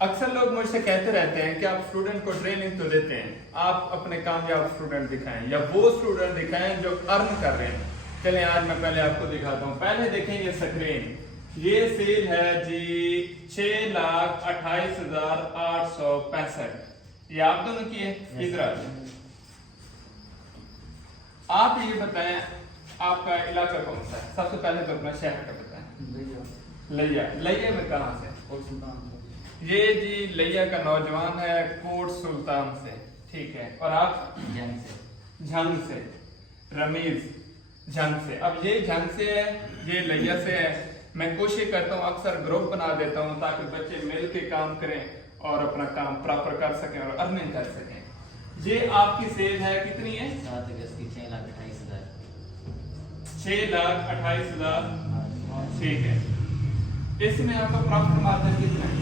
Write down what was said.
अक्सर लोग मुझसे कहते रहते हैं कि आप स्टूडेंट को ट्रेनिंग तो देते हैं, आप अपने कामयाब स्टूडेंट दिखाएं या वो स्टूडेंट दिखाएं जो अर्न कर रहे हैं। चलें आज मैं पहले आपको दिखाता हूं। पहले देखें ये स्क्रीन, ये सेल है जी 6,28,865। ये आप दोनों की है। इधर आ जाए। आप ये बताएं आपका इलाका कौन सा है? सबसे पहले तो अपना शहर का बताएं। लिया। लिया में कहां से? ये जी लिया का नौजवान है कोट सुल्तान से, ठीक है। और आप? झंग से। रमीज झंग से। अब ये झंग से है, ये लिया से है। मैं कोशिश करता हूँ अक्सर ग्रुप बना देता हूँ ताकि बच्चे मिल के काम करें और अपना काम प्रॉपर कर सकें और अर्निंग कर सकें। ये आपकी सेल है कितनी है? 7 अगस्त की 6,28,000। 6,28,000, ठीक है। इसमें आपका प्रॉफिट मार्जिन कितना है?